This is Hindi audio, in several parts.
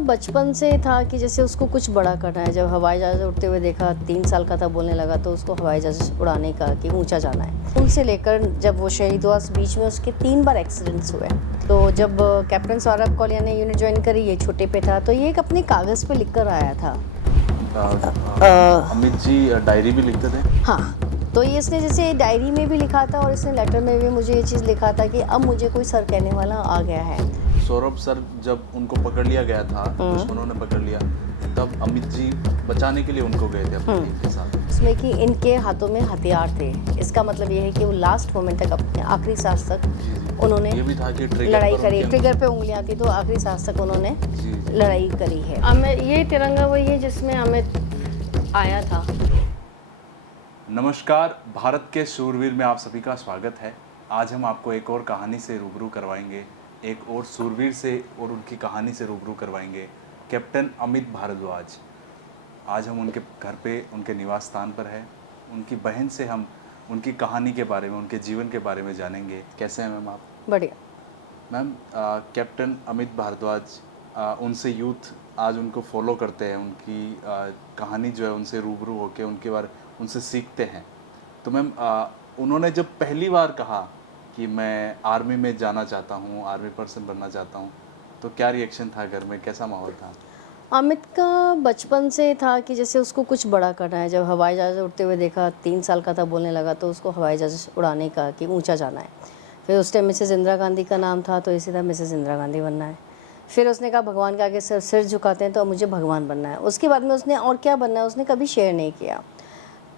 बचपन से था कि जैसे उसको कुछ बड़ा करना है। जब हवाई जहाज़ उड़ते हुए देखा, 3 साल का था, बोलने लगा तो उसको हवाई जहाज़ उड़ाने का कि ऊंचा जाना है। उनसे लेकर जब वो शहीद हुआ, बीच में उसके 3 बार एक्सीडेंट्स हुए। तो जब कैप्टन सौरभ कौलिया ने यूनिट ज्वाइन करी, ये छोटे पे था, तो ये एक अपने कागज़ पे लिख कर आया था। अमित जी डायरी भी लिखते थे? हाँ, तो ये इसने जैसे डायरी में भी लिखा था और इसने लेटर में भी मुझे ये चीज़ लिखा था कि अब मुझे कोई सर कहने वाला आ गया है। सौरभ सर जब उनको पकड़ लिया गया था, दुश्मनों ने पकड़ लिया, तब अमित जी बचाने के लिए उनको गए थे अपनी टीम के साथ। उसमें कि इनके हाथों में हथियार थे। इसका मतलब ये है कि वो लास्ट मोमेंट तक, अपने आखिरी सांस तक उन्होंने ये भी था कि ट्रिगर लड़ाई पर करी। उनके- ट्रिगर पे उंगलियां थी तो आखिरी सांस तक उन्होंने जी। लड़ाई करी है। अमित, ये तिरंगा वही है जिसमें अमित आया था। नमस्कार, भारत के शूरवीर में आप सभी का स्वागत है। आज हम आपको एक और कहानी से रूबरू करवाएंगे, एक और शूरवीर से और उनकी कहानी से रूबरू करवाएंगे, कैप्टन अमित भारद्वाज। आज हम उनके घर पे, उनके निवास स्थान पर है। उनकी बहन से हम उनकी कहानी के बारे में, उनके जीवन के बारे में जानेंगे। कैसे हैं मैम आप? बढ़िया। मैम, कैप्टन अमित भारद्वाज, उनसे यूथ आज उनको फॉलो करते हैं, उनकी कहानी जो है उनसे रूबरू होकर उनसे सीखते हैं। तो मैम, उन्होंने जब पहली बार कहा कि मैं आर्मी में जाना चाहता हूँ, आर्मी पर्सन बनना चाहता हूँ, तो क्या रिएक्शन था घर में, कैसा माहौल था? अमित का बचपन से था कि जैसे उसको कुछ बड़ा करना है। जब हवाई जहाज़ उड़ते हुए देखा, 3 साल का था, बोलने लगा तो उसको हवाई जहाज़ उड़ाने का कि ऊंचा जाना है। फिर उस टाइम मिसेज़ इंदिरा गांधी का नाम था, तो इसी तरह मिसेज़ इंदिरा गांधी बनना है। फिर उसने कहा भगवान के आगे सिर झुकाते हैं तो अब मुझे भगवान बनना है। उसके बाद में उसने और क्या बनना है उसने कभी शेयर नहीं किया।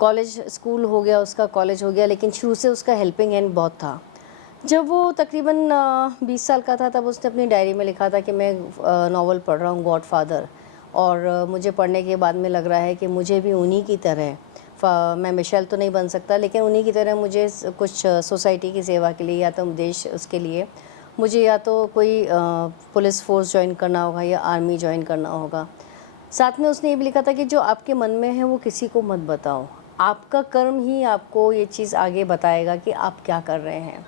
कॉलेज स्कूल हो गया, उसका कॉलेज हो गया, लेकिन शुरू से उसका हेल्पिंग हैंड बहुत था। जब वो तकरीबन 20 साल का था, तब उसने अपनी डायरी में लिखा था कि मैं नावल पढ़ रहा हूँ, गॉड फादर, और मुझे पढ़ने के बाद में लग रहा है कि मुझे भी उन्हीं की तरह, मैं मिशेल तो नहीं बन सकता, लेकिन उन्हीं की तरह मुझे कुछ सोसाइटी की सेवा के लिए, या तो देश उसके लिए मुझे या तो कोई पुलिस फोर्स ज्वाइन करना होगा या आर्मी ज्वाइन करना होगा। साथ में उसने ये भी लिखा था कि जो आपके मन में है वो किसी को मत बताओ, आपका कर्म ही आपको ये चीज़ आगे बताएगा कि आप क्या कर रहे हैं।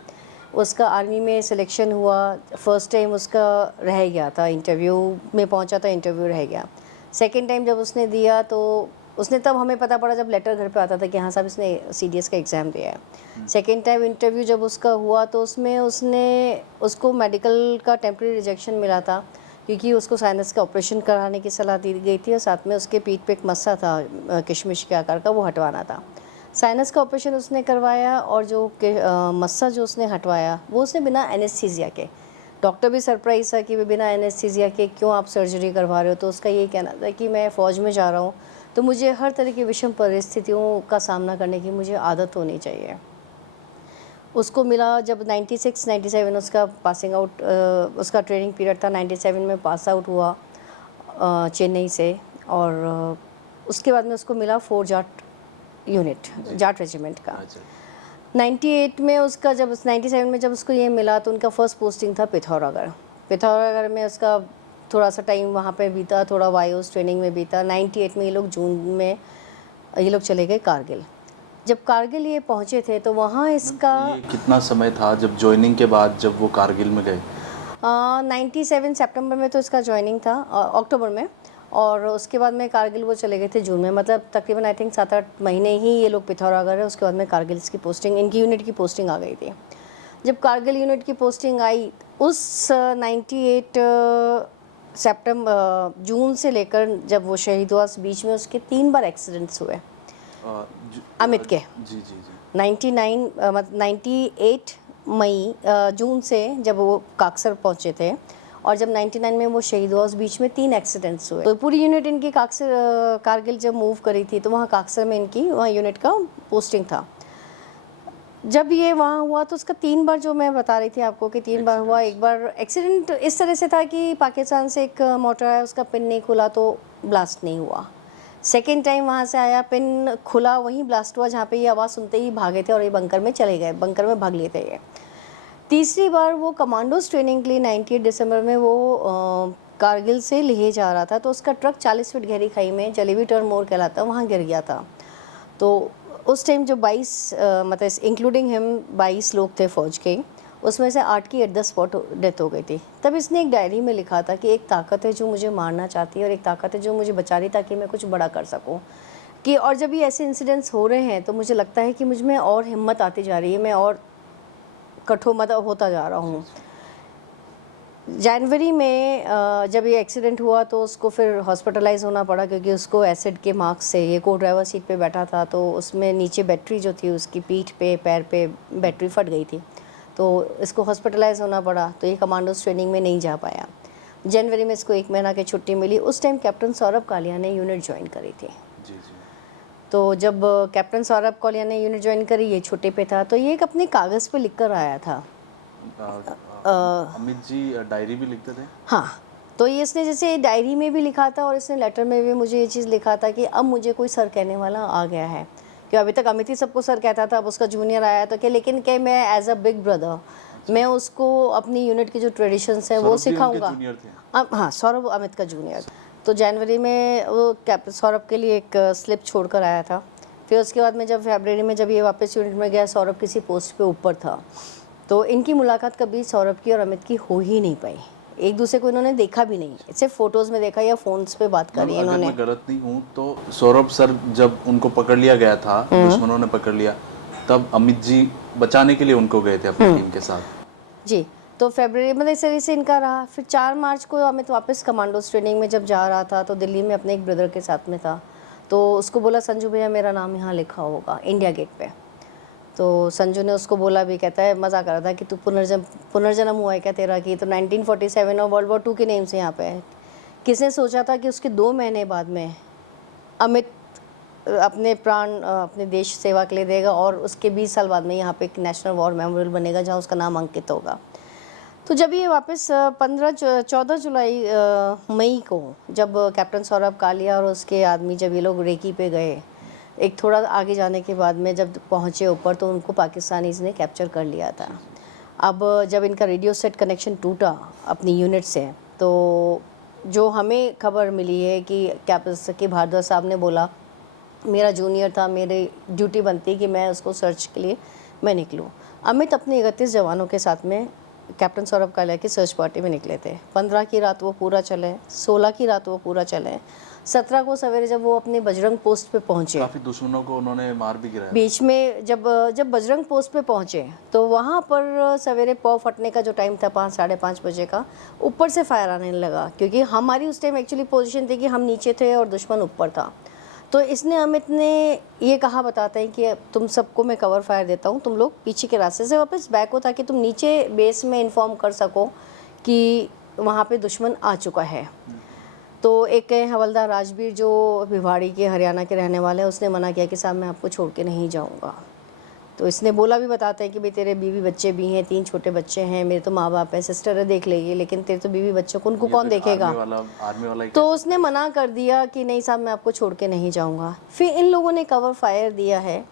उसका आर्मी में सिलेक्शन हुआ, फर्स्ट टाइम उसका रह गया था, इंटरव्यू में पहुंचा था, इंटरव्यू रह गया। सेकंड टाइम जब उसने दिया तो उसने, तब हमें पता पड़ा जब लेटर घर पे आता था कि हाँ साहब इसने CDS का एग्ज़ाम दिया है। सेकंड टाइम इंटरव्यू जब उसका हुआ तो उसमें उसको मेडिकल का टेम्प्रेरी रिजेक्शन मिला था, क्योंकि उसको साइनस का ऑपरेशन कराने की सलाह दी गई थी और साथ में उसके पीठ पे एक मस्सा था किशमिश के आकार का, वो हटवाना था। साइनस का ऑपरेशन उसने करवाया और जो मस्सा जो उसने हटवाया वो उसने बिना एनेस्थीसिया के। डॉक्टर भी सरप्राइज था कि वे बिना एनेस्थीसिया के क्यों आप सर्जरी करवा रहे हो। तो उसका ये कहना था कि मैं फ़ौज में जा रहा हूँ तो मुझे हर तरह की विषम परिस्थितियों का सामना करने की मुझे आदत होनी चाहिए। उसको मिला जब 96-97 उसका पासिंग आउट, उसका ट्रेनिंग पीरियड था। 97 में पास आउट हुआ चेन्नई से, और उसके बाद में उसको मिला 4 जाट यूनिट, जाट रेजिमेंट का। 98 में उसका, जब 97 में जब उसको ये मिला तो उनका फर्स्ट पोस्टिंग था पिथौरागढ़। पिथौरागढ़ में उसका थोड़ा सा टाइम वहाँ पे बीता, थोड़ा वायुस ट्रेनिंग में बीता। 98 में ये लोग जून में ये लोग चले गए कारगिल। जब कारगिल ये पहुँचे थे तो वहाँ इसका ये कितना समय था जब ज्वाइनिंग के बाद, जब वो कारगिल में गए? 97 सितंबर में तो इसका ज्वाइनिंग था, अक्टूबर में, और उसके बाद में कारगिल वो चले गए थे जून में। मतलब तकरीबन आई थिंक 7-8 महीने ही ये लोग पिथौरागढ़ है। उसके बाद में कारगिल की पोस्टिंग, इनकी यूनिट की पोस्टिंग आ गई थी। जब कारगिल यूनिट की पोस्टिंग आई उस 98 जून से लेकर जब वो शहीद हुआ, बीच में उसके 3 बार एक्सीडेंट्स हुए अमित के। जी जी जी। 98 मई जून से जब वो काक्सर पहुंचे थे, और जब 99 में वो शहीद हुआ, उस बीच में 3 एक्सीडेंट्स हुए। तो पूरी यूनिट इनकी कारगिल जब मूव करी थी तो वहाँ काक्सर में इनकी वहाँ यूनिट का पोस्टिंग था। जब ये वहाँ हुआ तो उसका 3 बार, जो मैं बता रही थी आपको कि 3 बार हुआ। एक बार एक्सीडेंट इस तरह से था कि पाकिस्तान से एक मोटर आया, उसका पिन नहीं खुला तो ब्लास्ट नहीं हुआ। सेकेंड टाइम वहाँ से आया, पिन खुला, वहीं ब्लास्ट हुआ जहाँ पे ये आवाज़ सुनते ही भागे थे और ये बंकर में चले गए, बंकर में भाग लिए थे ये। तीसरी बार वो कमांडोज ट्रेनिंग के लिए 98 दिसंबर में वो कारगिल से लेह जा रहा था, तो उसका ट्रक 40 फीट गहरी खाई में, जलेबी टर्न मोड़ कहलाता है, वहाँ गिर गया था। तो उस टाइम जो 22 मतलब इंक्लूडिंग हिम 22 लोग थे फ़ौज के, उसमें से 8 की एट द स्पॉट डेथ हो गई थी। तब इसने एक डायरी में लिखा था कि एक ताकत है जो मुझे मारना चाहती है और एक ताकत है जो मुझे बचा रही ताकि मैं कुछ बड़ा कर सकूं। कि और जब ये ऐसे इंसिडेंट्स हो रहे हैं तो मुझे लगता है कि मुझ में और हिम्मत आती जा रही है, मैं और कठोर मतलब होता जा रहा हूँ। जनवरी में जब ये एक्सीडेंट हुआ तो उसको फिर हॉस्पिटलाइज होना पड़ा क्योंकि उसको एसिड के मार्क्स से, ये को ड्राइवर सीट पे बैठा था तो उसमें नीचे बैटरी जो थी उसकी पीठ पे पैर पे बैटरी फट गई थी, तो इसको हॉस्पिटलाइज होना पड़ा। तो ये कमांडोज ट्रेनिंग में नहीं जा पाया। जनवरी में इसको 1 महीना की छुट्टी मिली। उस टाइम कैप्टन सौरभ कालिया ने यूनिट ज्वाइन करी थी। जी जी। तो जब कैप्टन सौरभ कालिया ने यूनिट ज्वाइन करी, ये छुट्टी पे था, तो ये एक अपने कागज़ पे लिख कर आया था। अमित जी डायरी भी लिखते थे? हाँ, तो ये इसने जैसे डायरी में भी लिखा था और इसने लेटर में भी मुझे ये चीज़ लिखा था कि अब मुझे कोई सर कहने वाला आ गया है। कि अभी तक अमित ही सबको सर कहता था, अब उसका जूनियर आया तो क्या, लेकिन क्या मैं एज अ बिग ब्रदर मैं उसको अपनी यूनिट के जो ट्रेडिशंस हैं वो सिखाऊंगा। जूनियर थे? अब हाँ, सौरभ अमित का जूनियर। तो जनवरी में वो कैप्टन सौरभ के लिए एक स्लिप छोड़ कर आया था। फिर उसके बाद में जब फरवरी में जब ये वापस यूनिट में गया, सौरभ किसी पोस्ट पे ऊपर था। तो इनकी मुलाकात कभी सौरभ की और अमित की हो ही नहीं पाई। एक दूसरे को इन्होंने देखा भी नहीं, सिर्फ फोटोज़ में देखा या फ़ोन्स पे बात करी इन्होंने। अगर मैं गलत नहीं हूँ तो सौरभ सर जब उनको पकड़ लिया गया था, दुश्मनों ने पकड़ लिया, तब अमित जी बचाने के लिए उनको गए थे अपनी टीम के साथ। जी, तो फरवरी मतलब इस तरह से इनका रहा। फिर 4 मार्च को अमित वापस कमांडोज ट्रेनिंग में जब जा रहा था तो दिल्ली में अपने एक ब्रदर के साथ में था। तो उसको बोला, संजू भैया मेरा नाम यहाँ लिखा होगा इंडिया गेट पे। तो संजू ने उसको बोला भी, कहता है मज़ा कर रहा था कि तू पुनर्जन्म हुआ है क्या तेरा, कि तो 1947 और वर्ल्ड वॉर 2 के नेम से यहाँ पे है। किसने सोचा था कि उसके 2 महीने बाद में अमित अपने प्राण अपने देश सेवा के लिए देगा और उसके 20 साल बाद में यहाँ पे एक नेशनल वॉर मेमोरियल बनेगा जहाँ उसका नाम अंकित होगा। तो जब ये वापस 14 जुलाई मई को जब कैप्टन सौरभ कालिया और उसके आदमी जब ये लोग रेकी पे गए, एक थोड़ा आगे जाने के बाद में जब पहुँचे ऊपर तो उनको पाकिस्तानीज़ ने कैप्चर कर लिया था। अब जब इनका रेडियो सेट कनेक्शन टूटा अपनी यूनिट से, तो जो हमें खबर मिली है कि कैप्टन भारद्वाज साहब ने बोला, मेरा जूनियर था, मेरी ड्यूटी बनती कि मैं उसको सर्च के लिए मैं निकलूँ। अमित अपने 31 जवानों के साथ में कैप्टन सौरभ कालिया की सर्च पार्टी में निकले थे। 15 की रात वो पूरा चले, 16 की रात वो पूरा चले, 17 को सवेरे जब वो अपने बजरंग पोस्ट पे पहुंचे, काफी दुश्मनों को उन्होंने मार भी गिराया। बीच में जब बजरंग पोस्ट पे पहुंचे तो वहाँ पर सवेरे पौ फटने का जो टाइम था 5 साढ़े 5 बजे का, ऊपर से फायर आने लगा क्योंकि हमारी उस टाइम एक्चुअली पोजीशन थी कि हम नीचे थे और दुश्मन ऊपर था। तो इसने अमित ने ये कहा, बताते हैं कि तुम सबको मैं कवर फायर देता हूँ, तुम लोग पीछे के रास्ते से वापस बैक हो ताकि तुम नीचे बेस में इन्फॉर्म कर सको कि वहाँ पे दुश्मन आ चुका है। तो एक हवलदार राजवीर जो भिवाड़ी के हरियाणा के रहने वाले हैं, उसने मना किया कि साहब मैं आपको छोड़ के नहीं जाऊँगा। तो इसने बोला भी, बताते हैं कि भाई तेरे बीवी बच्चे भी हैं, 3 छोटे बच्चे हैं, मेरे तो माँ बाप है, सिस्टर है, देख लेगी, लेकिन तेरे तो बीवी बच्चों को उनको कौन देखेगा। आर्मी वाला तो उसने मना कर दिया कि नहीं साहब मैं आपको छोड़ के नहीं जाऊंगा। फिर इन लोगों ने कवर फायर दिया है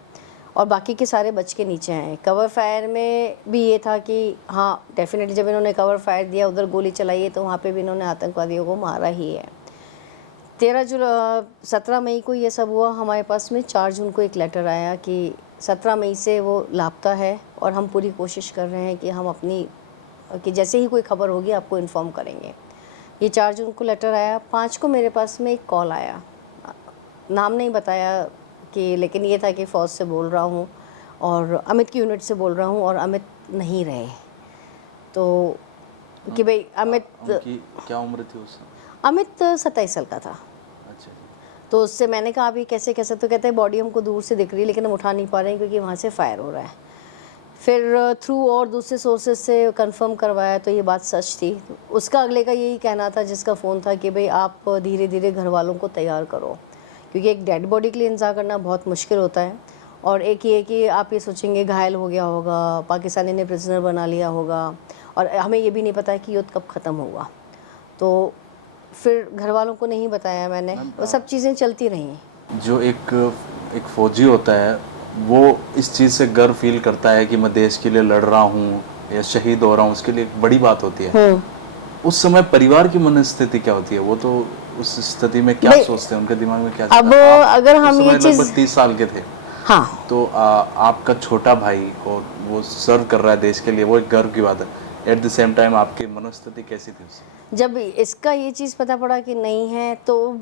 और बाकी के सारे बच के नीचे आए। कवर फायर में भी ये था कि हाँ डेफिनेटली जब इन्होंने कवर फायर दिया, उधर गोली चलाई है तो वहाँ पे भी इन्होंने आतंकवादियों को मारा ही है। 17 मई को ये सब हुआ। हमारे पास में 4 जून को एक लेटर आया कि 17 मई से वो लापता है और हम पूरी कोशिश कर रहे हैं कि हम अपनी कि जैसे ही कोई खबर होगी आपको इन्फॉर्म करेंगे। ये 4 जून को लेटर आया। 5 को मेरे पास में एक कॉल आया, नाम नहीं बताया कि, लेकिन ये था कि फ़ौज से बोल रहा हूँ और अमित की यूनिट से बोल रहा हूँ और अमित नहीं रहे। तो कि भाई अमित, क्या उम्र थी उस समय? अमित 27 साल का था। अच्छा। तो उससे मैंने कहा अभी कैसे कैसे, तो कहते हैं बॉडी हमको दूर से दिख रही है लेकिन हम उठा नहीं पा रहे हैं क्योंकि वहाँ से फायर हो रहा है। फिर थ्रू और दूसरे सोर्सेज से कंफर्म करवाया तो ये बात सच थी। उसका अगले का यही कहना था जिसका फ़ोन था कि भाई आप धीरे धीरे घर वालों को तैयार करो क्योंकि एक डेड बॉडी के लिए इंतज़ार करना बहुत मुश्किल होता है। और एक ये कि आप ये सोचेंगे घायल हो गया होगा, पाकिस्तानी ने प्रिजनर बना लिया होगा और हमें ये भी नहीं पता है कि युद्ध कब ख़त्म होगा। तो फिर घर वालों को नहीं बताया मैंने, वो सब चीज़ें चलती रहीं। जो एक फौजी होता है वो इस चीज़ से गर्व फील करता है कि मैं देश के लिए लड़ रहा हूँ या शहीद हो रहा हूँ, उसके लिए एक बड़ी बात होती है। उस समय परिवार की मनस्थिति क्या होती है? वो तो उस स्थिति में क्या सोचते हैं, उनके दिमाग में क्या चलता है? अब अगर हम ये चीज़ 30 साल के थे हाँ। तो आपका छोटा भाई और वो सर्व कर रहा है देश के लिए, वो एक गर्व की बात है। एट द सेम टाइम आपकी मनोस्थिति कैसी थी उससे? जब इसका ये चीज़ पता पड़ा कि नहीं है, तो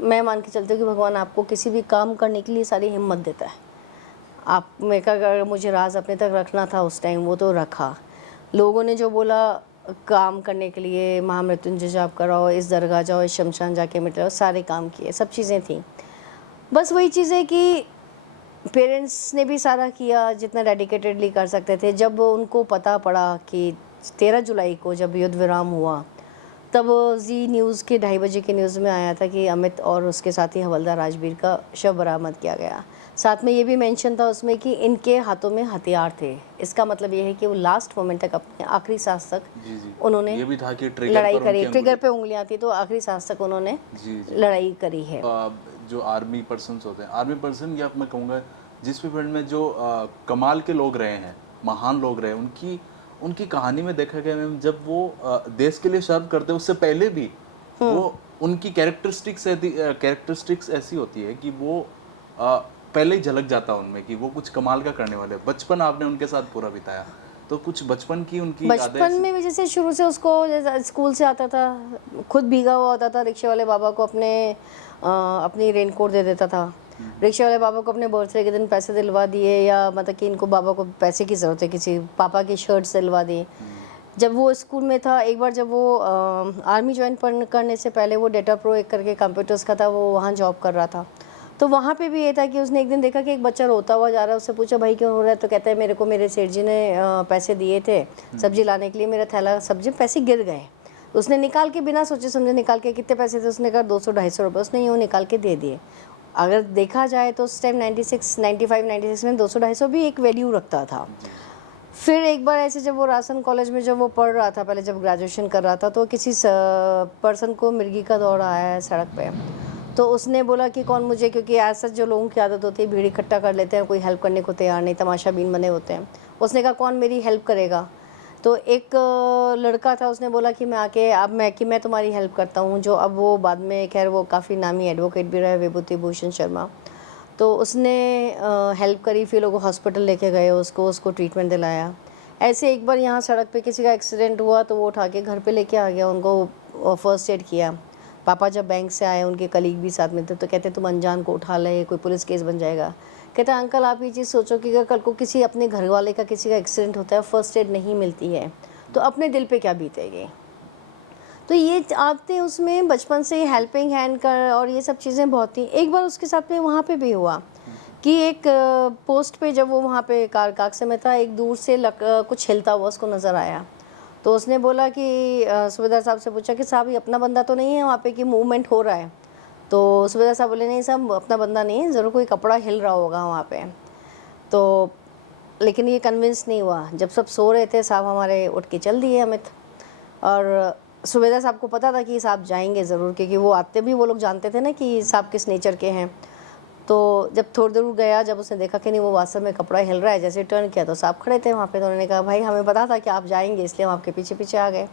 मैं मान के चलती हूँ कि भगवान आपको किसी भी काम करने के लिए सारी हिम्मत देता है। आप मेरे का अगर मुझे राज अपने तक रखना था उस टाइम, वो तो रखा। लोगों ने जो बोला काम करने के लिए, महामृत्युंजय जाप कराओ, इस दरगाह जाओ, इस शमशान जाके मिटाओ, सारे काम किए, सब चीज़ें थी। बस वही चीज़ है कि पेरेंट्स ने भी सारा किया जितना डेडिकेटेडली कर सकते थे। जब उनको पता पड़ा कि 13 जुलाई को जब युद्ध विराम हुआ, तब जी न्यूज़ के 2:30 बजे के न्यूज़ में आया था कि अमित और उसके साथी हवलदार राजबीर का शव बरामद किया गया। साथ में ये भी मेंशन था उसमें कि इनके हाथों में हथियार थे। इसका मतलब ये है कि वो लास्ट मोमेंट तक, अपने आखिरी सांस तक जी, जी। उन्होंने ये भी था कि ट्रिगर लड़ाई पर करी। उनकी ट्रिगर अंगुली पे उंगलियां थी, तो आखिरी सांस तक उन्होंने जी, जी। लड़ाई करी है। जो आर्मी पर्सन्स होते हैं, आर्मी पर्सन या मैं कहूँगा जिस भी फील्ड में जो कमाल के लोग रहे हैं, महान लोग रहे हैं, उनकी उनकी कहानी में देखा गया मैम, जब वो देश के लिए सर्व करते हैं उससे पहले भी वो उनकी कैरेक्टरिस्टिक्स ऐसी होती है कि वो पहले ही झलक जाता है उनमें कि वो कुछ कमाल का करने वाले हैं। बचपन आपने उनके साथ पूरा बिताया, तो कुछ बचपन की उनकी यादें बचपन ऐसी? में भी जैसे शुरू से उसको, जैसे स्कूल से आता था खुद भीगा हुआ होता था, रिक्शे वाले बाबा को अपनी रेनकोट दे देता था। रिक्शे वाले बाबा को अपने बर्थडे के दिन पैसे दिलवा दिए, या मतलब कि इनको बाबा को पैसे की ज़रूरत है, किसी पापा की शर्ट दिलवा दी। जब वो स्कूल में था, एक बार जब वो आर्मी ज्वाइन करने से पहले वो डेटा प्रो एक करके कंप्यूटर्स का था, वो वहाँ जॉब कर रहा था। तो वहाँ पे भी ये था कि उसने एक दिन देखा कि एक बच्चा रोता हुआ जा रहा है। उससे पूछा भाई क्यों रो रहा है, तो कहता है मेरे को मेरे सेठ जी ने पैसे दिए थे सब्जी लाने के लिए, मेरा थैला सब्जी पैसे गिर गए। उसने निकाल के, बिना सोचे समझे निकाल के, कितने पैसे थे उसने कहा 200-250 रुपये, उसने यूँ निकाल के दे दिए। अगर देखा जाए तो उस टाइम 96, 95, 96 में 200-250 भी एक वैल्यू रखता था। फिर एक बार ऐसे जब वो रासन कॉलेज में जब वो पढ़ रहा था, पहले जब ग्रेजुएशन कर रहा था, तो किसी पर्सन को मिर्गी का दौरा आया है सड़क पे। तो उसने बोला कि कौन मुझे, क्योंकि ऐसा जो लोगों की आदत होती है भीड़ इकट्ठा कर लेते हैं, कोई हेल्प करने को तैयार नहीं, तमाशा बीन बने होते हैं। उसने कहा कौन मेरी हेल्प करेगा। तो एक लड़का था, उसने बोला कि मैं आके, अब मैं तुम्हारी हेल्प करता हूँ। जो अब वो बाद में, खैर वो काफ़ी नामी एडवोकेट भी रहे, विभूति भूषण शर्मा। तो उसने हेल्प करी, फिर लोग हॉस्पिटल लेके गए उसको ट्रीटमेंट दिलाया। ऐसे एक बार यहाँ सड़क पे किसी का एक्सीडेंट हुआ, तो वो उठा के घर पे लेके आ गया, उनको फर्स्ट एड किया। पापा जब बैंक से आए, उनके कलीग भी साथ में थे, तो कहते तुम अनजान को उठा ले, कोई पुलिस केस बन जाएगा। कहता अंकल आप ये चीज़ सोचो कि अगर कल को किसी अपने घर वाले का किसी का एक्सीडेंट होता है, फर्स्ट एड नहीं मिलती है, तो अपने दिल पे क्या बीतेगी। तो ये आदतें उसमें बचपन से हेल्पिंग हैंड का और ये सब चीज़ें बहुत थी। एक बार उसके साथ में वहाँ पे भी हुआ कि एक पोस्ट पे, जब वो वहाँ पे कार काक्से में था, एक दूर से कुछ हिलता हुआ उसको नज़र आया। तो उसने बोला कि सूबेदार साहब से पूछा कि साहब ये अपना बंदा तो नहीं है वहाँ पे कि मूवमेंट हो रहा है। तो सूबेदार साहब बोले नहीं साहब अपना बंदा नहीं है, ज़रूर कोई कपड़ा हिल रहा होगा वहाँ पे। तो लेकिन ये कन्विंस नहीं हुआ। जब सब सो रहे थे, साहब हमारे उठ के चल दिए अमित। और सूबेदार साहब को पता था कि साहब जाएंगे ज़रूर, क्योंकि वो आते भी, वो लोग जानते थे ना कि साहब किस नेचर के हैं। तो जब थोड़ी देर गया, जब उसने देखा कि नहीं वो वास्तव में कपड़ा हिल रहा है, जैसे टर्न किया तो साहब खड़े थे वहाँ पे। तो उन्होंने कहा भाई हमें पता था कि आप जाएंगे, इसलिए हम आपके पीछे पीछे आ गए।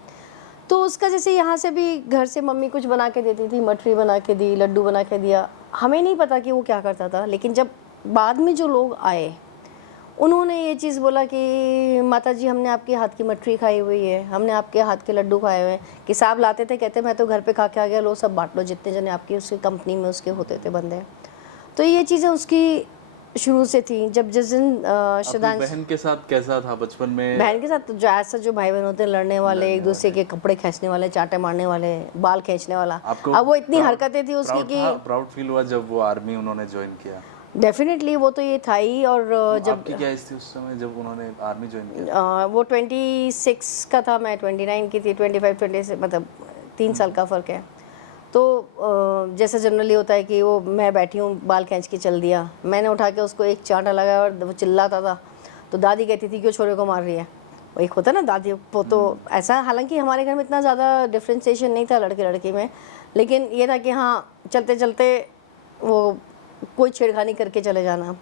तो उसका जैसे यहाँ से भी घर से मम्मी कुछ बना के देती थी, मठरी बना के दी, लड्डू बना के दिया, हमें नहीं पता कि वो क्या करता था। लेकिन जब बाद में जो लोग आए, उन्होंने ये चीज़ बोला कि माता जी हमने आपके हाथ की मठरी खाई हुई है, हमने आपके हाथ के लड्डू खाए हुए हैं। कि साहब लाते थे, कहते मैं तो घर पे खा के आ गया, लो सब बांट लो, जितने जने आपकी उसकी कंपनी में उसके होते थे बंदे। तो ये चीज़ें उसकी शुरू से थी। जब जिस दिन अपनी बहन के साथ कैसा था बचपन में? बहन के साथ तो जो ऐसा जो भाई बहन होते हैं, लड़ने वाले, एक दूसरे के कपड़े खींचने वाले, चाटे मारने वाले, बाल खींचने वाला, आपको अब वो इतनी हरकतें थी उसकी कि प्राउड फील हुआ जब वो आर्मी उन्होंने ज्वाइन किया? डेफिनेटली वो तो ये था ही। और तो जब आपकी क्या एज थी उस समय जब उन्होंने आर्मी ज्वाइन किया? वो 26 का था, मैं 29 की थी, 25 26 मतलब 3 साल का फ़र्क है। तो जैसे जनरली होता है कि वो मैं बैठी हूँ, बाल खींच के चल दिया, मैंने उठा के उसको एक चांटा लगाया और वो चिल्लाता था। तो दादी कहती थी क्यों छोरे को मार रही है। वो एक होता है ना दादी वो, तो ऐसा, हालांकि हमारे घर में इतना ज़्यादा डिफ्रेंशिएशन नहीं था लड़के लड़की में, लेकिन ये था कि हाँ चलते चलते वो कोई छेड़खानी करके चले जाना।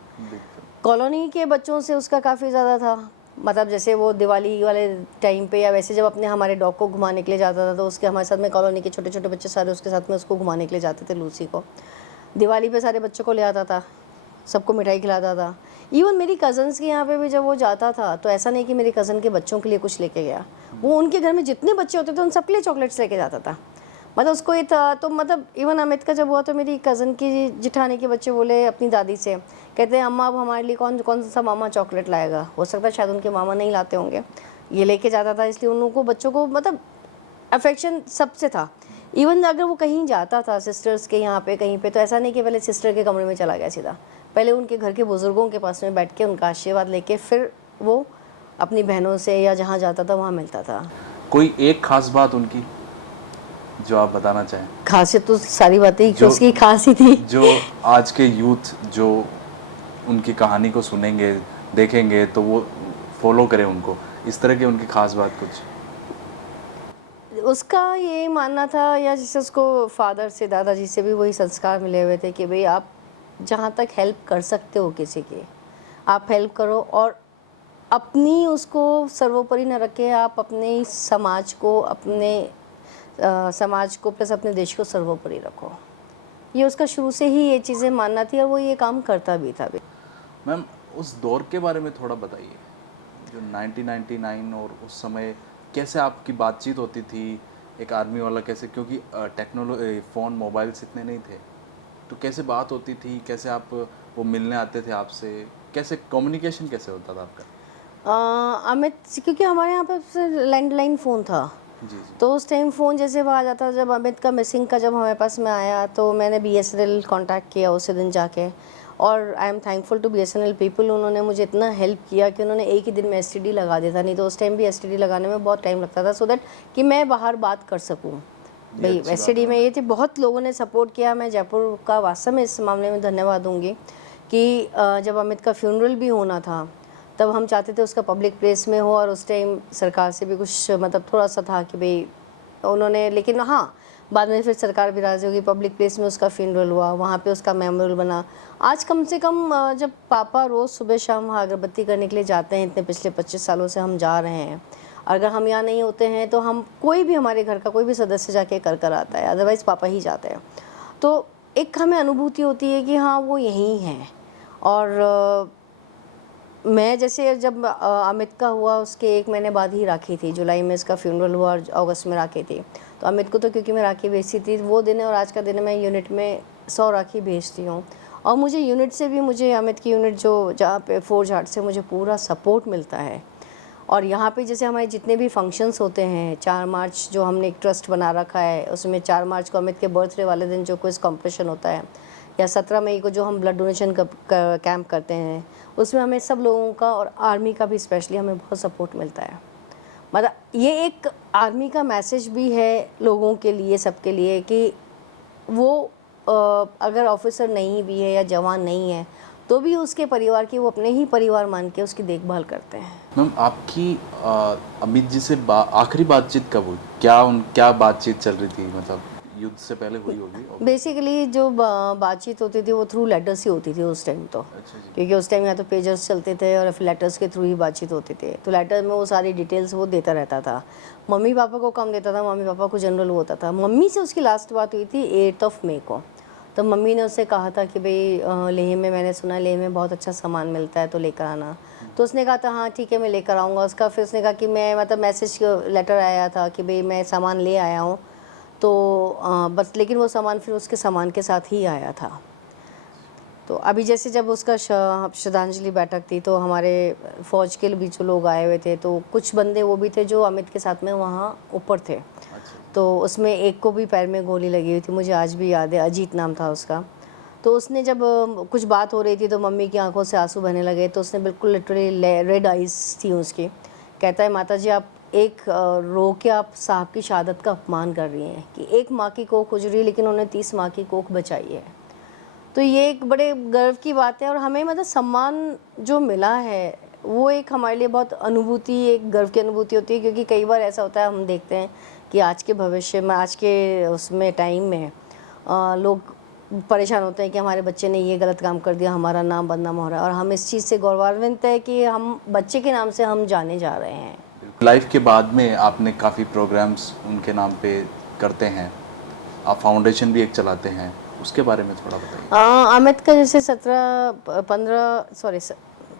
कॉलोनी के बच्चों से उसका काफ़ी ज़्यादा था। मतलब जैसे वो दिवाली वाले टाइम पे या वैसे जब अपने हमारे डॉग को घुमाने के लिए जाता था, तो उसके हमारे साथ में कॉलोनी के छोटे छोटे बच्चे सारे उसके साथ में उसको घुमाने के लिए जाते थे, लूसी को। दिवाली पे सारे बच्चों को ले आता था सबको मिठाई खिलाता था। इवन मेरी कज़न्स के यहाँ पे भी जब वो जाता था तो ऐसा नहीं कि मेरे कज़न के बच्चों के लिए कुछ लेके गया, वो उनके घर में जितने बच्चे होते थे उन सबके लिए चॉकलेट्स लेके जाता था। मतलब उसको ये था, तो मतलब इवन अमित का जब हुआ तो मेरी कज़न की जिठानी के बच्चे बोले अपनी दादी से, कहते हैं अम्मा अब हमारे लिए कौन कौन सा मामा चॉकलेट लाएगा। हो सकता है शायद उनके मामा नहीं लाते होंगे, ये लेके जाता था, इसलिए उन लोगों को बच्चों को मतलब अफेक्शन सबसे था। इवन अगर वो कहीं जाता था सिस्टर्स के यहाँ पे कहीं पे, तो ऐसा नहीं कि पहले सिस्टर के कमरे में चला गया सीधा, पहले उनके घर के बुज़ुर्गों के पास में बैठ के उनका आशीर्वाद लेके फिर वो अपनी बहनों से या जहाँ जाता था वहाँ मिलता था। कोई एक खास बात उनकी जो आप बताना चाहें? खासियत तो सारी बातें ही जो- उसकी खास ही थी। जो आज के यूथ जो उनकी कहानी को सुनेंगे देखेंगे तो वो फॉलो करें उनको, इस तरह की उनकी खास बात कुछ? उसका ये मानना था, या जैसे उसको फादर से दादाजी से भी वही संस्कार मिले हुए थे कि भाई आप जहाँ तक हेल्प कर सकते हो किसी की आप हेल्प करो, और अपनी उसको सर्वोपरि न रखें, आप अपने समाज को अपने समाज को प्लस अपने देश को सर्वोपरि रखो। ये उसका शुरू से ही ये चीज़ें मानना थी और वो ये काम करता भी था। मैम उस दौर के बारे में थोड़ा बताइए, जो 1999 और उस समय कैसे आपकी बातचीत होती थी, एक आर्मी वाला कैसे, क्योंकि टेक्नोलॉजी फ़ोन मोबाइल्स इतने नहीं थे, तो कैसे बात होती थी, कैसे आप वो मिलने आते थे आपसे, कैसे कम्युनिकेशन कैसे होता था आपका? अमित, क्योंकि हमारे यहाँ पे लैंडलाइन फ़ोन था, जी जी। तो उस टाइम फ़ोन जैसे वो आ जाता, जब अमित का मिसिंग का जब हमारे पास में आया तो मैंने BSNL कांटेक्ट किया उसी दिन जाके, और I am thankful to BSNL people. उन्होंने मुझे इतना हेल्प किया कि उन्होंने एक ही दिन में STD लगा दिया था, नहीं तो उस टाइम भी STD लगाने में बहुत टाइम लगता था, सो दैट कि मैं बाहर बात कर सकूँ। भाई अच्छी बात STD है। में ये थी, बहुत लोगों ने सपोर्ट किया। मैं जयपुर का वास्तव में इस मामले में धन्यवाद दूंगी कि जब अमित का फ्यूनरल भी होना था तब हम चाहते थे उसका पब्लिक प्लेस में हो, और उस टाइम सरकार से भी कुछ मतलब थोड़ा सा था कि भाई उन्होंने, लेकिन हाँ बाद में फिर सरकार भी राज़ी होगी, पब्लिक प्लेस में उसका फ्यूनरल हुआ, वहाँ पे उसका मेमोरियल बना। आज कम से कम जब पापा रोज़ सुबह शाम वहाँ अगरबत्ती करने के लिए जाते हैं, इतने पिछले 25 सालों से हम जा रहे हैं, अगर हम यहाँ नहीं होते हैं तो हम कोई भी हमारे घर का कोई भी सदस्य जाके कर कर आता है, अदरवाइज़ पापा ही जाते हैं। तो एक हमें अनुभूति होती है कि हाँ वो यहीं हैं। और मैं जैसे जब अमित का हुआ उसके 1 महीने बाद ही राखी थी, जुलाई में इसका फ्यूनरल हुआ और अगस्त में राखी थी। तो अमित को तो क्योंकि मैं राखी भेजती थी, वो दिन और आज का दिन मैं यूनिट में 100 राखी भेजती हूँ, और मुझे यूनिट से भी, मुझे अमित की यूनिट जो जहाँ पे फोर्ज हार्ट से मुझे पूरा सपोर्ट मिलता है। और यहाँ पे जैसे हमारे जितने भी फंक्शंस होते हैं, 4 मार्च जो हमने एक ट्रस्ट बना रखा है, उसमें 4 मार्च को अमित के बर्थडे वाले दिन जो क्विज़ कॉम्पिटिशन होता है, या 17 मई को जो हम ब्लड डोनेशन कैंप करते हैं, उसमें हमें सब लोगों का और आर्मी का भी स्पेशली हमें बहुत सपोर्ट मिलता है। मतलब ये एक आर्मी का मैसेज भी है लोगों के लिए, सबके लिए, कि वो अगर ऑफिसर नहीं भी है या जवान नहीं है तो भी उसके परिवार की वो अपने ही परिवार मान के उसकी देखभाल करते हैं। मैम आपकी अमित जी से आखिरी बातचीत कब हुई? क्या बातचीत चल रही थी, मतलब युद्ध से पहले हुई होगी obviously। बेसिकली जो बातचीत होती थी वो थ्रू लेटर्स ही होती थी उस टाइम तो, अच्छा जी। क्योंकि उस टाइम या तो पेजर्स चलते थे और फिर लेटर्स के थ्रू ही बातचीत होती थी, तो लेटर में वो सारी डिटेल्स वो देता रहता था। मम्मी पापा को कम देता था, मम्मी पापा को जनरल होता था। मम्मी से उसकी लास्ट बात हुई थी 8 मई को, तो मम्मी ने उससे कहा था कि भाई लेह में मैंने सुना लेह में बहुत अच्छा सामान मिलता है तो लेकर आना। तो उसने कहा था हाँ ठीक है मैं लेकर आऊँगा। उसका फिर उसने कहा कि मैं मतलब मैसेज लेटर आया था कि भाई मैं सामान ले आया हूँ, तो बस, लेकिन वो सामान फिर उसके सामान के साथ ही आया था। तो अभी जैसे जब उसका श्रद्धांजलि बैठक थी तो हमारे फ़ौज के भी जो लोग आए हुए थे, तो कुछ बंदे वो भी थे जो अमित के साथ में वहाँ ऊपर थे। अच्छा। तो उसमें एक को भी पैर में गोली लगी हुई थी, मुझे आज भी याद है, अजीत नाम था उसका। तो उसने जब कुछ बात हो रही थी तो मम्मी की आंखों से आंसू बहने लगे, तो उसने बिल्कुल लिटरली रेड आइज़ थी उसकी। कहता है माता जी आप एक रो के आप साहब की शहादत का अपमान कर रही हैं, कि एक माँ की कोख उजड़ी लेकिन उन्होंने 30 माँ की कोख बचाई है। तो ये एक बड़े गर्व की बात है, और हमें मतलब सम्मान जो मिला है वो एक हमारे लिए बहुत अनुभूति, एक गर्व की अनुभूति होती है। क्योंकि कई बार ऐसा होता है, हम देखते हैं कि आज के भविष्य में, आज के उसमें टाइम में लोग परेशान होते हैं कि हमारे बच्चे ने ये गलत काम कर दिया, हमारा नाम बदनाम हो रहा है, और हम इस चीज़ से गौरवान्वित है कि हम बच्चे के नाम से हम जाने जा रहे हैं। लाइफ के बाद में आपने काफ़ी प्रोग्राम्स उनके नाम पे करते हैं, आप फाउंडेशन भी एक चलाते हैं, उसके बारे में थोड़ा बताइए। अमित का जैसे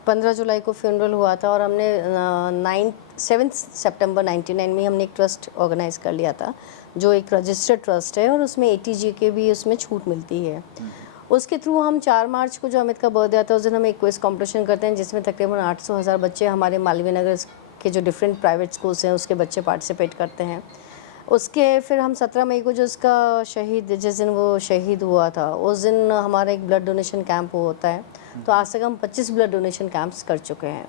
15 जुलाई को फ्यूनरल हुआ था और हमने 7 सितंबर 99 में हमने एक ट्रस्ट ऑर्गेनाइज कर लिया था जो एक रजिस्टर्ड ट्रस्ट है और उसमें ATG के भी उसमें छूट मिलती है। उसके थ्रू हम 4 मार्च को जो अमित का बर्थडे आता है उस दिन हम एक क्विज कंपटीशन करते हैं जिसमें तकरीबन 800,000 बच्चे हमारे मालवीय नगर के जो डिफरेंट प्राइवेट स्कूल्स हैं उसके बच्चे पार्टिसिपेट करते हैं। उसके फिर हम 17 मई को जो उसका जिस दिन वो शहीद हुआ था उस दिन हमारा एक ब्लड डोनेशन कैंप होता है। तो आज तक हम 25 ब्लड डोनेशन कैंप्स कर चुके हैं।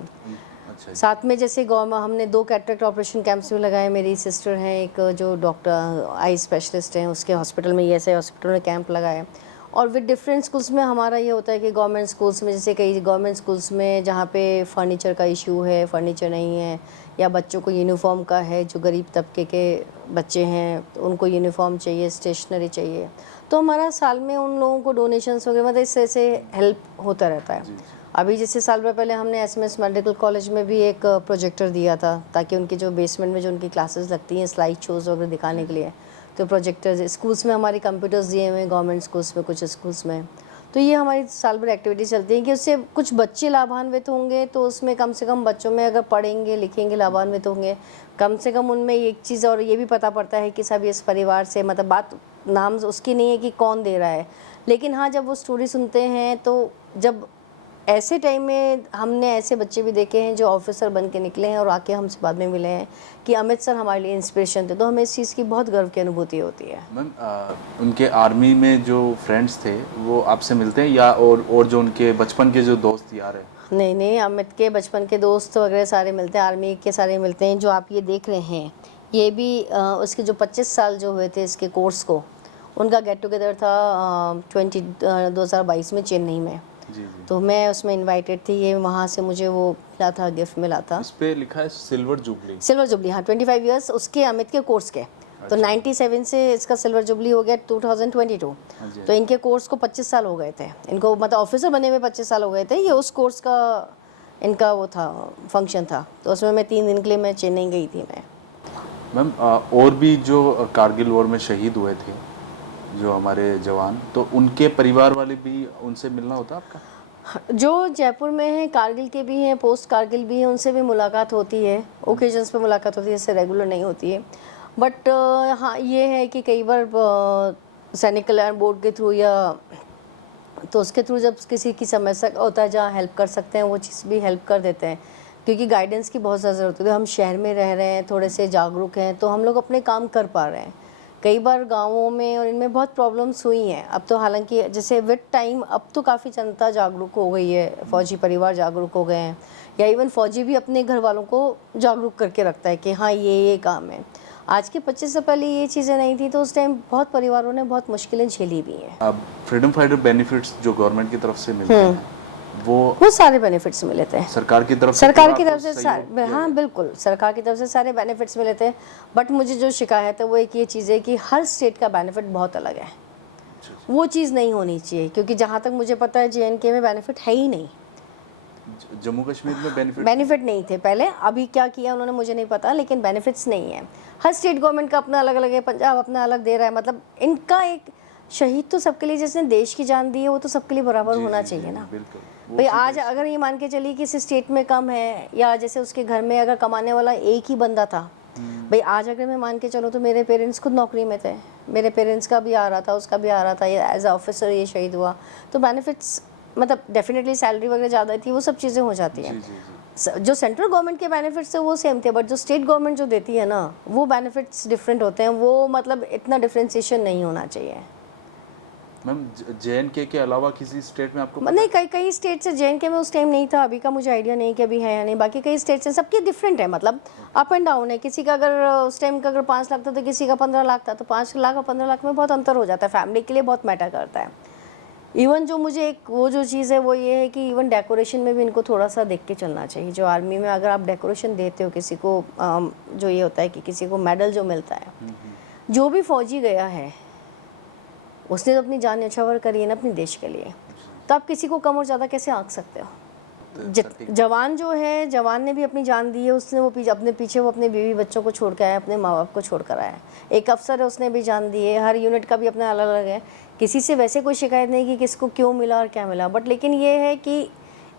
अच्छा। साथ में जैसे गवर्नमेंट हमने 2 कैटरेक्ट ऑपरेशन कैंप्स भी लगाए। मेरी सिस्टर हैं एक जो डॉक्टर आई स्पेशलिस्ट हैं उसके हॉस्पिटल में ESI हॉस्पिटल में कैंप लगाए। और विद डिफरेंट स्कूल्स में हमारा ये होता है कि गवर्नमेंट स्कूल्स में जैसे कई गवर्नमेंट स्कूल्स में जहाँ पे फर्नीचर का इशू है, फर्नीचर नहीं है या बच्चों को यूनिफॉर्म का है, जो गरीब तबके के बच्चे हैं तो उनको यूनिफॉर्म चाहिए, स्टेशनरी चाहिए, तो हमारा साल में उन लोगों को डोनेशंस वगैरह मतलब इससे ऐसे हेल्प होता रहता है। अभी जैसे साल भर पहले हमने SMS मेडिकल कॉलेज में भी एक प्रोजेक्टर दिया था ताकि उनकी जो बेसमेंट में जो उनकी क्लासेस लगती हैं स्लाइड शोज़ वगैरह दिखाने के लिए, तो प्रोजेक्टर्स स्कूल्स में हमारी कंप्यूटर्स दिए हुए हैं गवर्नमेंट स्कूल्स में, कुछ स्कूल्स में। तो ये हमारी साल भर एक्टिविटी चलती है कि उससे कुछ बच्चे लाभान्वित होंगे तो उसमें कम से कम बच्चों में अगर पढ़ेंगे लिखेंगे लाभान्वित होंगे, कम से कम उनमें एक चीज़ और ये भी पता पड़ता है कि सब इस परिवार से मतलब बात नाम उसकी नहीं है कि कौन दे रहा है, लेकिन हाँ जब वो स्टोरी सुनते हैं तो जब ऐसे टाइम में हमने ऐसे बच्चे भी देखे हैं जो ऑफिसर बन के निकले हैं और आके हमसे बाद में मिले हैं कि अमित सर हमारे लिए इंस्पिरेशन थे, तो हमें इस चीज़ की बहुत गर्व की अनुभूति होती है। मैम उनके आर्मी में जो फ्रेंड्स थे वो आपसे मिलते हैं या और जो उनके बचपन के जो दोस्त यार हैं? नहीं नहीं, अमित के बचपन के दोस्त वगैरह सारे मिलते हैं, आर्मी के सारे मिलते हैं। जो आप ये देख रहे हैं ये भी उसके जो 25 साल जो हुए थे इसके कोर्स को, उनका गेट टुगेदर था 2022 में चेन्नई में। जी। तो मैं उसमें इनवाइटेड थी, ये वहाँ से मुझे वो मिला था, गिफ्ट मिला था। इस पे लिखा है सिल्वर जुबली। सिल्वर जुबली, हाँ 25 ईयर्स उसके अमित के कोर्स के। तो 97 से इसका सिल्वर जुबली हो गया 2022। तो इनके कोर्स को 25 साल हो गए थे, इनको मतलब ऑफिसर बने हुए 25 साल हो गए थे। ये उस कोर्स का इनका वो था फंक्शन था, तो उसमें मैं 3 दिन के लिए मैं चेन्नई गई थी मैं। मैम और भी जो कारगिल वॉर में शहीद हुए थे जो हमारे जवान, तो उनके परिवार वाले भी उनसे मिलना होता आपका? जो जयपुर में हैं कारगिल के भी हैं, पोस्ट कारगिल भी हैं, उनसे भी मुलाकात होती है, ओकेजन्स पे मुलाकात होती है, इससे रेगुलर नहीं होती है। बट हाँ ये है कि कई बार सैनिक कल्याण बोर्ड के थ्रू या तो उसके थ्रू जब किसी की समस्या होता है जहाँ हेल्प कर सकते हैं वो चीज़ भी हेल्प कर देते हैं, क्योंकि गाइडेंस की बहुत ज़्यादा ज़रूरत होती है। हम शहर में रह रहे हैं, थोड़े से जागरूक हैं तो हम लोग अपने काम कर पा रहे हैं। कई बार गाँवों में और इनमें बहुत प्रॉब्लम्स हुई हैं। अब तो हालांकि जैसे विद टाइम अब तो काफ़ी जनता जागरूक हो गई है, फौजी परिवार जागरूक हो गए हैं, या इवन फौजी भी अपने घर वालों को जागरूक करके रखता है कि हाँ ये काम है। आज के 25 से पहले ये चीज़ें नहीं थी, तो उस टाइम बहुत परिवारों ने बहुत मुश्किलें झेली भी हैं। अब फ्रीडम फाइटर बेनिफिट्स जो गवर्नमेंट की तरफ से मिलते हैं वो सारे बेनिफिट्स मिले थे सरकार की तरफ से हाँ बिल्कुल सरकार की तरफ से सारे बेनिफिट्स मिले थे। बट मुझे जो शिकायत है वो एक ये चीज़ है कि हर स्टेट का बेनिफिट बहुत अलग है। वो चीज़ नहीं होनी चाहिए, क्योंकि जहाँ तक मुझे पता है JNK में बेनिफिट है ही नहीं। जम्मू कश्मीर में बेनिफिट नहीं थे पहले, अभी क्या किया उन्होंने मुझे नहीं पता, लेकिन बेनिफिट्स नहीं है। हर स्टेट गवर्नमेंट का अपना अलग अलग है, पंजाब अपना अलग दे रहा है। मतलब इनका एक शहीद तो सबके लिए, जिसने देश की जान दी है वो तो सबके लिए बराबर होना चाहिए ना। भाई आज अगर ये मान के चलिए किसी स्टेट में कम है, या जैसे उसके घर में अगर कमाने वाला एक ही बंदा था, भाई आज अगर मैं मान के चलो तो मेरे पेरेंट्स खुद नौकरी में थे, मेरे पेरेंट्स का भी आ रहा था, उसका भी आ रहा था, ये एज अ ऑफिसर ये शहीद हुआ, तो बेनिफिट्स मतलब डेफिनेटली सैलरी वगैरह ज़्यादा थी, वो सब चीज़ें हो जाती हैं। जो सेंट्रल गवर्नमेंट के बेनिफिट्स है वो सेम थे, बट जो स्टेट गवर्नमेंट जो देती है ना वो बेनिफिट्स डिफरेंट होते हैं। वो मतलब इतना डिफ्रेंसिएशन नहीं होना चाहिए। मैम JNK के अलावा किसी स्टेट में आपको नहीं, कई स्टेट से JNK में उस टाइम नहीं था, अभी का मुझे आइडिया नहीं कि अभी है या नहीं। बाकी कई स्टेट से सबकी डिफरेंट है, मतलब अप एंड डाउन है। किसी का अगर उस टाइम का अगर 5 लाख था तो किसी का 15 लाख था, तो 5 लाख और 15 लाख में बहुत अंतर हो जाता है, फैमिली के लिए बहुत मैटर करता है। इवन जो मुझे एक वो जो चीज़ है वो ये है कि इवन डेकोरेशन में भी इनको थोड़ा सा देख के चलना चाहिए। जो आर्मी में अगर आप डेकोरेशन देते हो किसी को, जो ये होता है कि किसी को मेडल जो मिलता है, जो भी फौजी गया है उसने तो अपनी जान न्यौछावर करी है ना अपने देश के लिए, तो आप किसी को कम और ज़्यादा कैसे आंक सकते हो? जवान जो है, जवान ने भी अपनी जान दी है, उसने वो अपने पीछे वो अपने बीवी बच्चों को छोड़ के आया, अपने माँ बाप को छोड़ कर आया। एक अफसर है, उसने भी जान दी है। हर यूनिट का भी अपना अलग अलग है, किसी से वैसे कोई शिकायत नहीं कि किसको क्यों मिला और क्या मिला, बट लेकिन ये है कि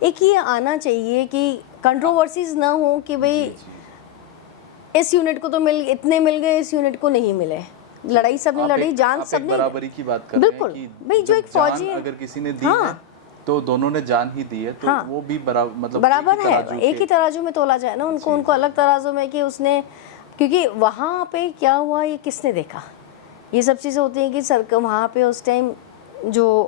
एक ये आना चाहिए कि कंट्रोवर्सीज ना हो कि भाई इस यूनिट को तो इतने मिल गए, इस यूनिट को नहीं मिले। लड़ाई सबने लड़ी, जान सबने, बराबरी की बात कर रहे हैं बिल्कुल कि भाई, जो जब एक फौजी जान है, अगर किसी ने दी हाँ, है तो दोनों ने जान ही दी है, तो हाँ, वो भी मतलब बराबर एक ही है, तराजू एक ही तराजू में तोला जाए ना उनको, उनको अलग तराजू में कि उसने, क्योंकि वहाँ पे क्या हुआ ये किसने देखा। ये सब चीज़ें होती हैं कि सर वहाँ पे उस टाइम जो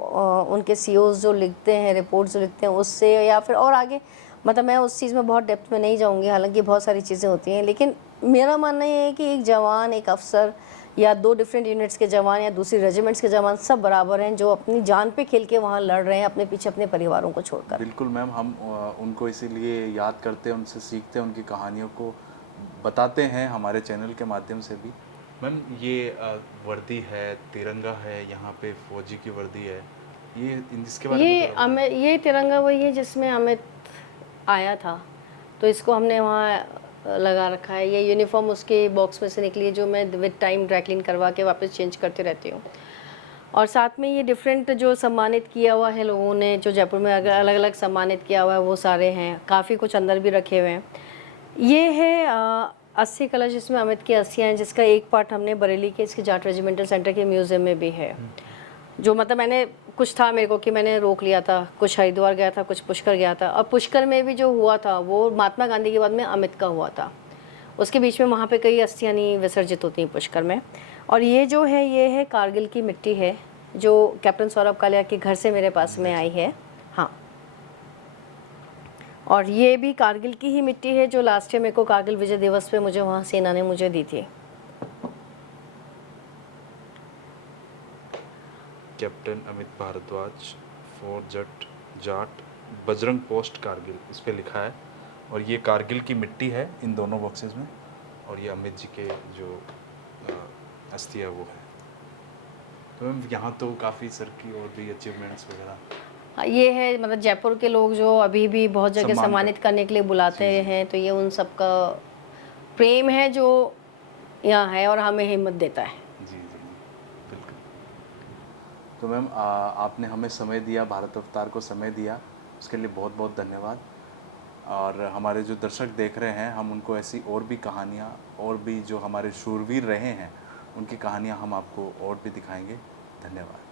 उनके सीओज जो लिखते हैं, रिपोर्ट जो लिखते हैं, उससे या फिर और आगे, मतलब मैं उस चीज़ में बहुत डेप्थ में नहीं जाऊँगी, हालांकि बहुत सारी चीज़ें होती हैं, लेकिन मेरा मानना ये है कि एक जवान, एक अफसर या दो डिफरेंट यूनिट्स के जवान या दूसरी रेजिमेंट्स के जवान सब बराबर हैं, जो अपनी जान पे खेल के वहाँ लड़ रहे हैं, अपने पीछे अपने परिवारों को छोड़कर। बिल्कुल मैम, हम उनको इसीलिए याद करते हैं, उनसे सीखते हैं, उनकी कहानियों को बताते हैं हमारे चैनल के माध्यम से भी। मैम ये वर्दी है, तिरंगा है, यहाँ पे फौजी की वर्दी है, ये इसके बारे में थोड़ा बताइए। ये तिरंगा वही है जिसमें अमित आया था, तो इसको हमने वहाँ लगा रखा है। ये यूनिफॉर्म उसके बॉक्स में से निकली है, जो मैं विद टाइम ड्राई क्लीन करवा के वापस चेंज करती रहती हूँ। और साथ में ये डिफरेंट जो सम्मानित किया हुआ है लोगों ने, जो जयपुर में अगर अलग अलग सम्मानित किया हुआ है, वो सारे हैं, काफ़ी कुछ अंदर भी रखे हुए हैं। ये है 80 कलश, जिसमें अमित की 80 हैं, जिसका एक पार्ट हमने बरेली के इसके जाट रेजिमेंटल सेंटर के म्यूज़ियम में भी है। जो मतलब मैंने कुछ था मेरे को कि मैंने रोक लिया था, कुछ हरिद्वार गया था, कुछ पुष्कर गया था, और पुष्कर में भी जो हुआ था वो महात्मा गांधी के बाद में अमित का हुआ था। उसके बीच में वहाँ पे कई अस्थियाँ नहीं विसर्जित होती हैं पुष्कर में। और ये जो है, ये है कारगिल की मिट्टी है, जो कैप्टन सौरभ कालिया के घर से मेरे पास में आई है। हाँ, और ये भी कारगिल की ही मिट्टी है, जो लास्ट ईयर मेरे को कारगिल विजय दिवस पे मुझे वहाँ सेना ने मुझे दी थी। Captain Amit Bhardwaj, four Jat Bajrang post Kargil, इस पे लिखा है। और ये कारगिल की मिट्टी है इन दोनों बॉक्सेस में, और ये अमित जी के जो अस्थि है वो है। तो मैम यहाँ तो काफ़ी सर की और भी अचीवमेंट्स वगैरह। ये है, मतलब जयपुर के लोग जो अभी भी बहुत जगह सम्मानित करने के लिए बुलाते हैं, तो ये उन सब का प्रेम है जो यहाँ है और हमें हिम्मत देता है। जी जी जी, बिल्कुल। तो मैम आपने हमें समय दिया, भारत अवतार को समय दिया, उसके लिए बहुत बहुत धन्यवाद। और हमारे जो दर्शक देख रहे हैं, हम उनको ऐसी और भी कहानियाँ, और भी जो हमारे शूरवीर रहे हैं उनकी कहानियाँ हम आपको और भी दिखाएंगे। धन्यवाद।